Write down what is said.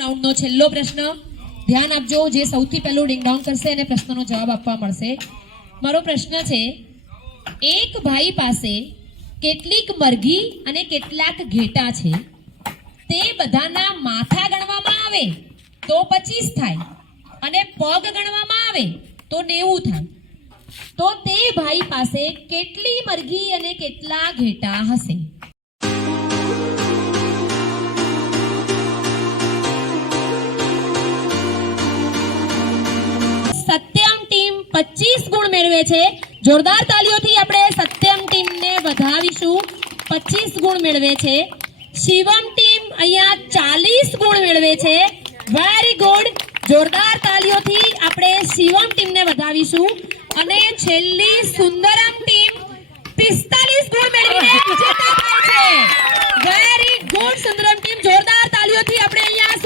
રાઉન્ડનો છેલ્લો પ્રશ્ન ધ્યાન આપજો, જે સૌથી પહેલું ડિંગ ડોંગ કરશે એને પ્રશ્નનો જવાબ આપવા મળશે. મારો પ્રશ્ન છે, એક ભાઈ પાસે કેટલીક મરઘી અને કેટલાક ઘેટા છે, તે બધાના માથા ગણવામાં આવે તો 25 થાય અને પગ ગણવામાં આવે તો 90 થાય. તો તે ભાઈ પાસે કેટલી મરઘી અને કેટલા ઘેટા હશે? સત્યમ ટીમ 25 ગુણ મેળવે છે. જોરદાર તાળીઓથી આપણે સત્યમ ટીમને વધાવીશું. 25 ગુણ મેળવે છે. શિવમ ટીમ અહીંયા 40 ગુણ મેળવે છે. Very good. જોરદાર તાળીઓથી આપણે શિવમ ટીમને વધાવીશું. અને છેલ્લી સુંદરમ ટીમ 45 ગુણ મેળવીને વિજેતા થાય છે. Very good Sundaram team. જોરદાર તાળીઓથી આપણે અહીંયા